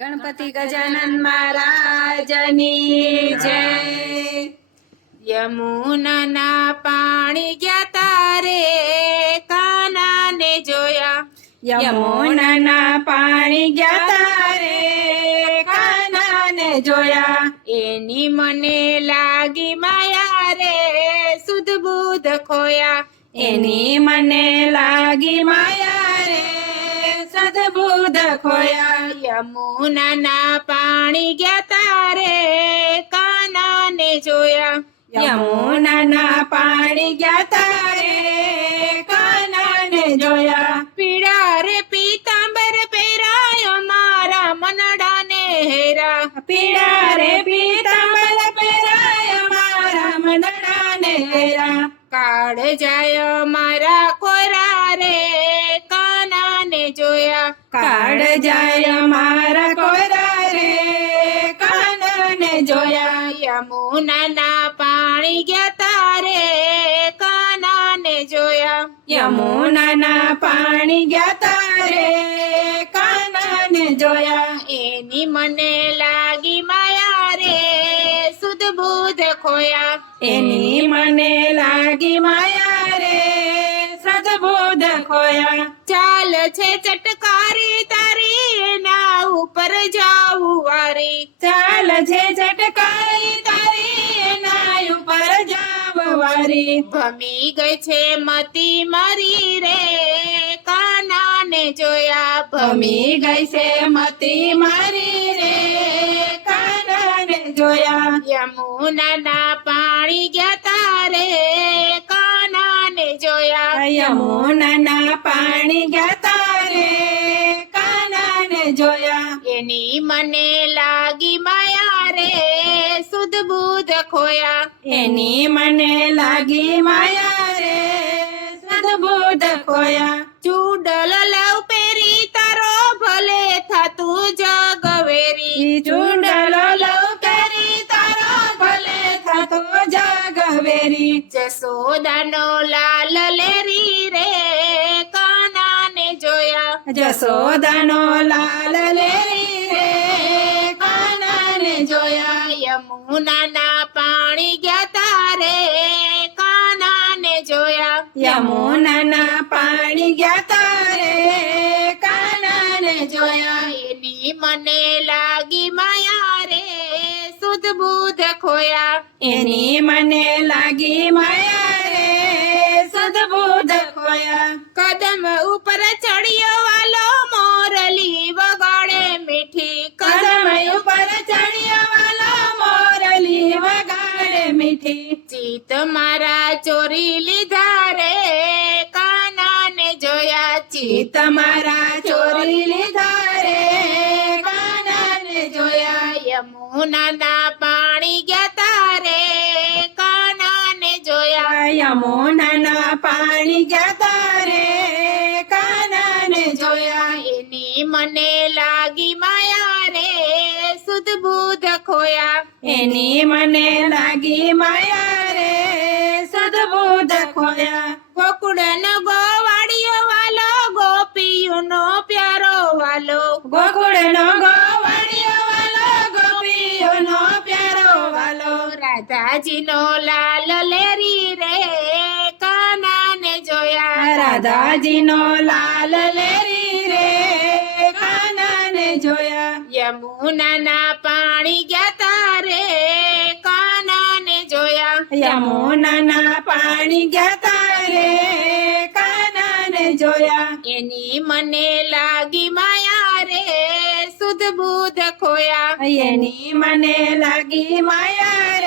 ગણપતિ ગજાનન મહારાજની જય યમુનાના પાણી ગયા તારે કાનાને જોયા યમુનાના પાણી ગયા તારે કાનાને જોયા એની મને લાગી માયા રે સુધ બુધ ખોયા એની મને લાગી માયા રે સદબુધ ખોયા યમુનાના પાણી ગયા તારે કાનાને જોયા યમુનાના પાણી ગયા તારે કાનાને જોયા પીળા રે પીતાંબર પહેરાયો મારા મનડાને હેરા પીળા રે પીતાંબર પહેરાય મારા મનડાને હેરા કાળ જાય મારા કોરા રે કાનાને જોયા કાળ જાય મારા કોરા રે કાનાને જોયા યમુનાના પાણી ગયા તારે કાનાને જોયા યમુનાના પાણી ગયા તારે કાનાને જોયા એની મને લાગી માયા રે સુધ બુધ ખોયા એની મને લાગી માયા રે સદબુધ ખોયા ચાલ છે ચટકારી તારી, એના ઉપર જાવું વારી. ચાલ છે ચટકારી તારી, એના ઉપર જાવવારી ભમી ગઈ છે મતી મારી રે, કાનાને જોયા. ભમી ગઈ છે મતી મરી રે, કાનાને જોયા. યમુનાના પાણી ગયા તારે કાનાને જોયા. યમુનાના પાણી ગયા એની મને લાગી માયા રે સુધ બુધ ખોયા એની મને લાગી માયા રે સદબુધ ખોયા ચૂડલ લવ પેરી તારો ભલે થાતું જગવેરી ચૂંડલો લવ કરી તારો ભલે થતો જગવેરી જસોદાનો લાલ લેરી રે કાનાને જોયા જસોદાનો લાલ લેરી રે કાનાને જોયા યમુનાના પાણી ગયા તારે કાનાને જોયા યમુનાના પાણી ગયા તારે કાનાને જોયા એની મને લાગી માયા રે સુધ બુધ ખોયા એની મને લાગી માયા રે સદબુધ ખોયા કદમ ઉપર ચડ્યો મીઠી કદમ ઉપર ચડ્યો વાલો મોરલી વગાડે મીઠી ચિત મારા ચોરી લીધા રે કાનાને જોયા ચિત તમારા ચોરી લીધા રે કાનાને જોયા યમુનાના પાણી ગયા તારે કાનાને જોયા યમુનાના પાણી ગયા તારે કાનાને જોયા એની મને લાગી ખોયા એની મને લાગી માયા રે સદબુધ ખોયા ગોકુળનો ગોવાળિયો વાલો ગોપીયુનો પ્યારો વાલો ગોકુળનો ગોવાળિયો વાલો ગોપીઓનો પ્યારો વાલો રાધાજીનો લાલ લેરી રે કાનાને જોયા રાધાજીનો લાલ લેરી રે કાનાને જોયા યમુનાના પાણી ગયા તારે કાનાને જોયા યમુનાના પાણી ગયા તારે કાનાને જોયા એની મને લાગી માયા રે સુધ બુધ ખોયા એની મને લાગી માયા રે